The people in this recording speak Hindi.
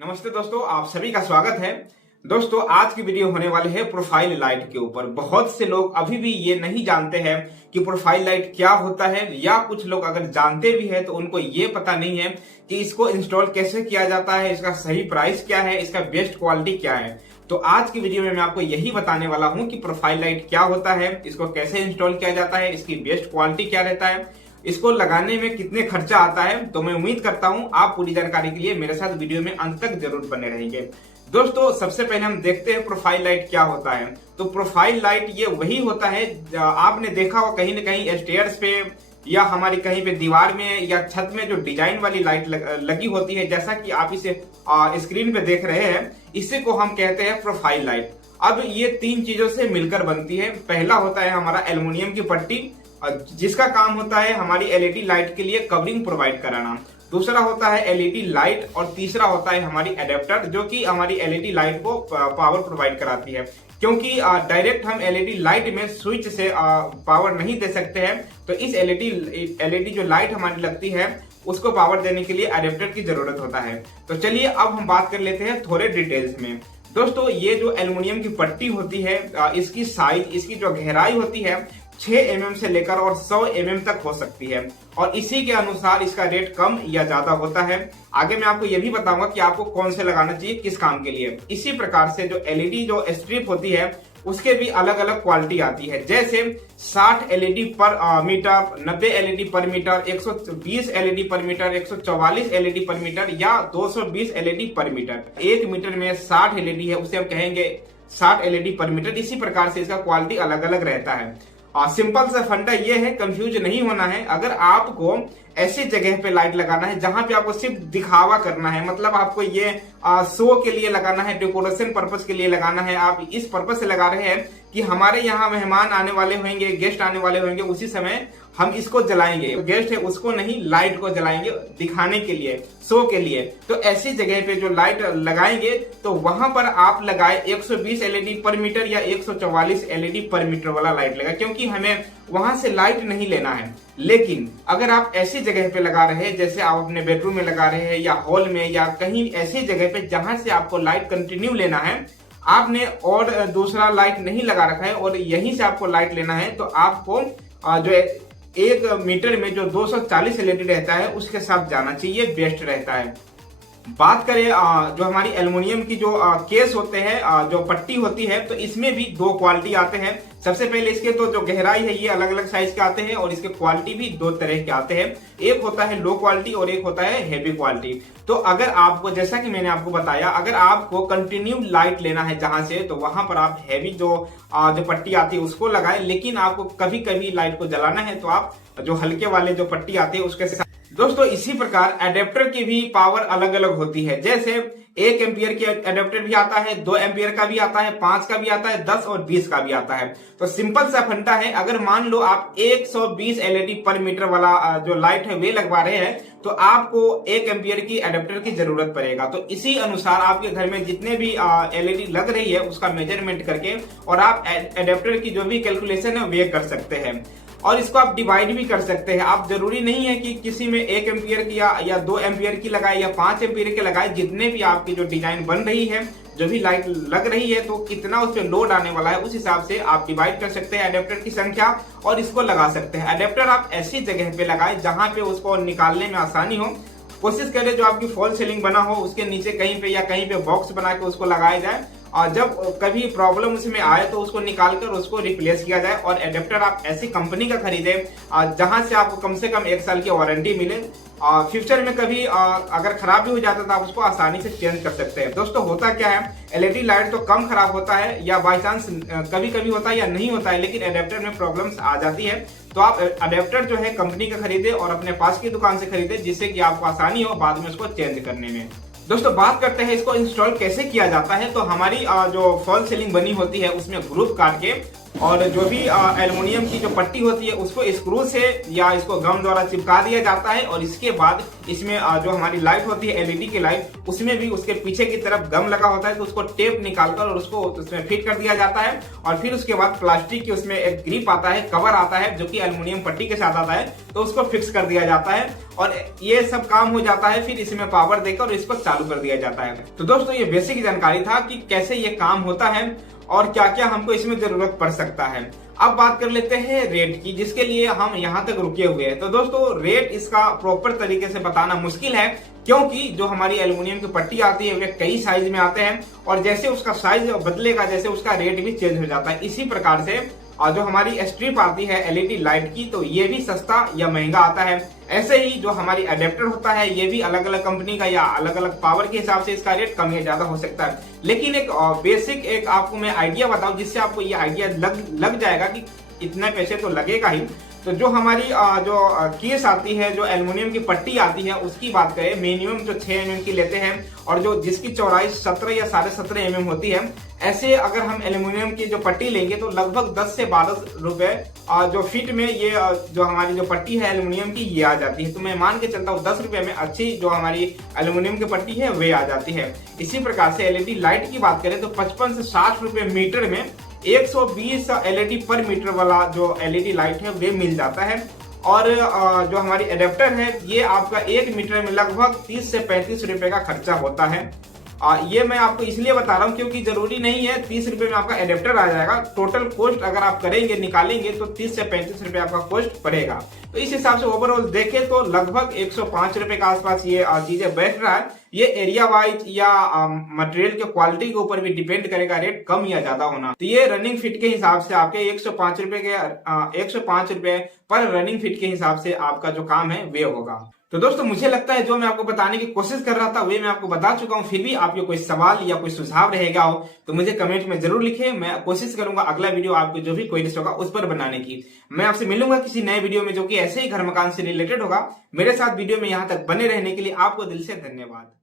नमस्ते दोस्तों, आप सभी का स्वागत है। दोस्तों, आज की वीडियो होने वाली है प्रोफाइल लाइट के ऊपर। बहुत से लोग अभी भी ये नहीं जानते हैं कि प्रोफाइल लाइट क्या होता है, या कुछ लोग अगर जानते भी है तो उनको ये पता नहीं है कि इसको इंस्टॉल कैसे किया जाता है, इसका सही प्राइस क्या है, इसका बेस्ट क्वालिटी क्या है। तो आज की वीडियो में मैं आपको यही बताने वाला हूँ कि प्रोफाइल लाइट क्या होता है, इसको कैसे इंस्टॉल किया जाता है, इसकी बेस्ट क्वालिटी क्या रहता है, इसको लगाने में कितने खर्चा आता है। तो मैं उम्मीद करता हूं आप पूरी जानकारी के लिए मेरे साथ वीडियो में अंत तक जरूर बने रहेंगे। दोस्तों, सबसे पहले हम देखते हैं प्रोफाइल लाइट क्या होता है। तो प्रोफाइल लाइट ये वही होता है, आपने देखा हो कहीं ना कहीं स्टेयर्स पे या हमारी कहीं पे दीवार में या छत में जो डिजाइन वाली लाइट लगी होती है, जैसा कि आप इसे स्क्रीन पे देख रहे हैं, इसी को हम कहते हैं प्रोफाइल लाइट। अब ये तीन चीजों से मिलकर बनती है। पहला होता है हमारा एल्युमिनियम की पट्टी, जिसका काम होता है हमारी एलईडी लाइट के लिए कवरिंग प्रोवाइड कराना। दूसरा होता है एलईडी लाइट, और तीसरा होता है हमारी एडेप्टर, जो कि हमारी एलईडी लाइट को पावर प्रोवाइड कराती है। क्योंकि डायरेक्ट हम एलईडी लाइट में स्विच से पावर नहीं दे सकते हैं, तो इस एलईडी जो लाइट हमारी लगती है उसको पावर देने के लिए एडेप्टर की जरूरत होता है। तो चलिए अब हम बात कर लेते हैं थोड़े डिटेल्स में। दोस्तों, ये जो एल्युमिनियम की पट्टी होती है, इसकी साइज, इसकी जो गहराई होती है 6 mm से लेकर और 100 mm तक हो सकती है, और इसी के अनुसार इसका रेट कम या ज्यादा होता है। आगे मैं आपको यह भी बताऊंगा कि आपको कौन से लगाना चाहिए, किस काम के लिए। इसी प्रकार से जो एलईडी जो स्ट्रिप होती है उसके भी अलग अलग क्वालिटी आती है, जैसे 60 एलईडी पर मीटर, 90 एलईडी पर मीटर, 120 एलईडी पर मीटर, 144 एलईडी पर मीटर या 220 एलईडी पर मीटर। 1 मीटर में 60 एलईडी है, उसे हम कहेंगे 60 एलईडी पर मीटर। इसी प्रकार से इसका क्वालिटी अलग अलग रहता है। सिंपल सा फंडा ये है, कंफ्यूज नहीं होना है। अगर आपको ऐसी जगह पे लाइट लगाना है जहां पे आपको सिर्फ दिखावा करना है, मतलब आपको ये शो के लिए लगाना है, डेकोरेशन पर्पस के लिए लगाना है, आप इस पर्पस से लगा रहे हैं कि हमारे यहाँ मेहमान आने वाले होंगे, गेस्ट आने वाले होंगे, उसी समय हम इसको जलाएंगे। तो गेस्ट है उसको नहीं, लाइट को जलाएंगे दिखाने के लिए, शो के लिए। तो ऐसी जगह पे जो लाइट लगाएंगे तो वहां पर आप लगाए 120 एलईडी पर मीटर या 144 एलईडी पर मीटर वाला लाइट लगा, क्योंकि हमें वहां से लाइट नहीं लेना है। लेकिन अगर आप ऐसी जगह पे लगा रहे हैं, जैसे आप अपने बेडरूम में लगा रहे हैं या हॉल में या कहीं ऐसी जगह पे जहां से आपको लाइट कंटिन्यू लेना है, आपने और दूसरा लाइट नहीं लगा रखा है और यहीं से आपको लाइट लेना है, तो आपको जो 1 मीटर में जो 240 एलईडी रहता है उसके साथ जाना चाहिए, बेस्ट रहता है। बात करें जो हमारी एल्युमिनियम की जो केस होते हैं, जो पट्टी होती है, तो इसमें भी 2 क्वालिटी आते हैं। सबसे पहले इसके तो जो गहराई है ये अलग अलग साइज के आते हैं, और इसके क्वालिटी भी 2 तरह के आते हैं। एक होता है लो क्वालिटी और एक होता है हेवी क्वालिटी। तो अगर आपको, जैसा कि मैंने आपको बताया, अगर आपको कंटिन्यू लाइट लेना है जहां से, तो वहां पर आप हेवी जो पट्टी आती है उसको लगाए। लेकिन आपको कभी कभी लाइट को जलाना है तो आप जो हल्के वाले जो पट्टी आती है उसके साथ। दोस्तों, इसी प्रकार एडेप्टर की भी पावर अलग अलग होती है। जैसे 1 एम्पियर की एडेप्टर भी आता है, 2 एम्पियर का भी आता है, 5 का भी आता है, 10 और 20 का भी आता है। तो सिंपल सा फंडा है, अगर मान लो आप 120 एलईडी पर मीटर वाला जो लाइट है वे लगवा रहे हैं, तो आपको 1 एम्पियर की एडेप्टर की जरूरत पड़ेगा। तो इसी अनुसार आपके घर में जितने भी एलईडी लग रही है उसका मेजरमेंट करके और आप एडेप्टर की जो भी कैलकुलेशन है वे कर सकते हैं, और इसको आप डिवाइड भी कर सकते हैं। आप जरूरी नहीं है कि किसी में 1 एम्पियर की या 2 एम्पियर की लगाए या 5 एम्पियर की लगाए। जितने भी आपकी जो डिजाइन बन रही है, जो भी लाइट लग रही है, तो कितना उस पर लोड आने वाला है उस हिसाब से आप डिवाइड कर सकते हैं एडेप्टर की संख्या और इसको लगा सकते हैं। एडेप्टर आप ऐसी जगह पे लगाए जहां पे उसको निकालने में आसानी हो। कोशिश करें जो आपकी फॉल सीलिंग बना हो उसके नीचे कहीं पे या कहीं पे बॉक्स बना के उसको लगाया जाए, और जब कभी प्रॉब्लम उसमें आए तो उसको निकालकर उसको रिप्लेस किया जाए। और एडेप्टर आप ऐसी कंपनी का खरीदे जहां से आपको कम से कम 1 साल की वारंटी मिले। फ्यूचर में कभी अगर खराब भी हो जाता तो आप उसको आसानी से चेंज कर सकते हैं। दोस्तों, होता क्या है, एलईडी लाइट तो कम खराब होता है या बाई चांस कभी कभी होता है या नहीं होता है, लेकिन एडेप्टर में प्रॉब्लम्स आ जाती है। तो आप एडेप्टर जो है कंपनी का खरीदे और अपने पास की दुकान से खरीदे, जिससे कि आपको आसानी हो बाद में उसको चेंज करने में। दोस्तों, बात करते हैं इसको इंस्टॉल कैसे किया जाता है। तो हमारी जो फॉल सीलिंग बनी होती है उसमें ग्रुप काट के और जो भी एल्युमिनियम की जो पट्टी होती है उसको स्क्रू से या इसको गम द्वारा चिपका दिया जाता है। और इसके बाद इसमें जो हमारी लाइट होती है एलईडी की लाइट, उसमें भी उसके पीछे की तरफ गम लगा होता है, तो उसको टेप निकालकर और उसको उसमें फिट कर दिया जाता है। और फिर उसके बाद प्लास्टिक की उसमें एक ग्रिप आता है, कवर आता है जो कि एल्युमिनियम पट्टी के साथ आता है, तो उसको फिक्स कर दिया जाता है और ये सब काम हो जाता है। फिर इसमें पावर देकर और इसको चालू कर दिया जाता है। तो दोस्तों ये बेसिक जानकारी था कि कैसे ये काम होता है और क्या क्या हमको इसमें जरूरत पड़ सकता है। अब बात कर लेते हैं रेट की, जिसके लिए हम यहाँ तक रुके हुए हैं। तो दोस्तों रेट इसका प्रॉपर तरीके से बताना मुश्किल है, क्योंकि जो हमारी एल्युमिनियम की पट्टी आती है वे कई साइज में आते हैं और जैसे उसका साइज बदलेगा जैसे उसका रेट भी चेंज हो जाता है। इसी प्रकार से और जो हमारी स्ट्रिप आती है एलईडी लाइट की, तो ये भी सस्ता या महंगा आता है। ऐसे ही जो हमारी अडेप्टर होता है ये भी अलग अलग कंपनी का या अलग अलग पावर के हिसाब से इसका रेट कम या ज्यादा हो सकता है। लेकिन एक बेसिक एक आपको मैं आइडिया बताऊं जिससे आपको ये आइडिया लग जाएगा कि इतने पैसे तो लगेगा ही। तो जो हमारी जो केस आती है, जो एल्युमिनियम की पट्टी आती है, उसकी बात करें मिनिमम जो 6 mm की लेते हैं और जो जिसकी चौड़ाई 17 या 17.5 mm होती है। ऐसे अगर हम एल्युमिनियम की जो पट्टी लेंगे तो लगभग 10 से 12 रुपए जो फीट में ये जो हमारी जो पट्टी है एल्युमिनियम की ये आ जाती है। तो मैं मान के चलता हूँ 10 रुपए में अच्छी जो हमारी एल्युमिनियम की पट्टी है वे आ जाती है। इसी प्रकार से एलईडी लाइट की बात करें तो 55 से 60 रुपए मीटर में 120 एलईडी पर मीटर वाला जो एलईडी लाइट है वे मिल जाता है। और जो हमारी एडेप्टर है ये आपका 1 मीटर में लगभग 30 से 35 रुपए का खर्चा होता है। ये मैं आपको इसलिए बता रहा हूँ क्योंकि जरूरी नहीं है 30 रुपए में आपका एडेप्टर आ जाएगा। टोटल कॉस्ट अगर आप करेंगे निकालेंगे तो 30 से 35 रुपए आपका कॉस्ट पड़ेगा। तो इस हिसाब से ओवरऑल देखें तो लगभग 105 रुपए के आसपास ये चीजें बैठ रहा है। ये एरिया वाइज या मटेरियल के क्वालिटी के ऊपर भी डिपेंड करेगा रेट कम या ज्यादा होना। तो ये रनिंग फिट के हिसाब से आपके 105 रुपए पर रनिंग फिट के हिसाब से आपका जो काम है वे होगा। तो दोस्तों मुझे लगता है जो मैं आपको बताने की कोशिश कर रहा था वे मैं आपको बता चुका हूं। फिर भी आपके कोई सवाल या कोई सुझाव रहेगा हो तो मुझे कमेंट में जरूर लिखें। मैं कोशिश करूंगा अगला वीडियो आपको जो भी क्वेरीज होगा उस पर बनाने की। मैं आपसे मिलूंगा किसी नए वीडियो में जो कि ऐसे ही घर मकान से रिलेटेड होगा। मेरे साथ वीडियो में यहाँ तक बने रहने के लिए आपको दिल से धन्यवाद।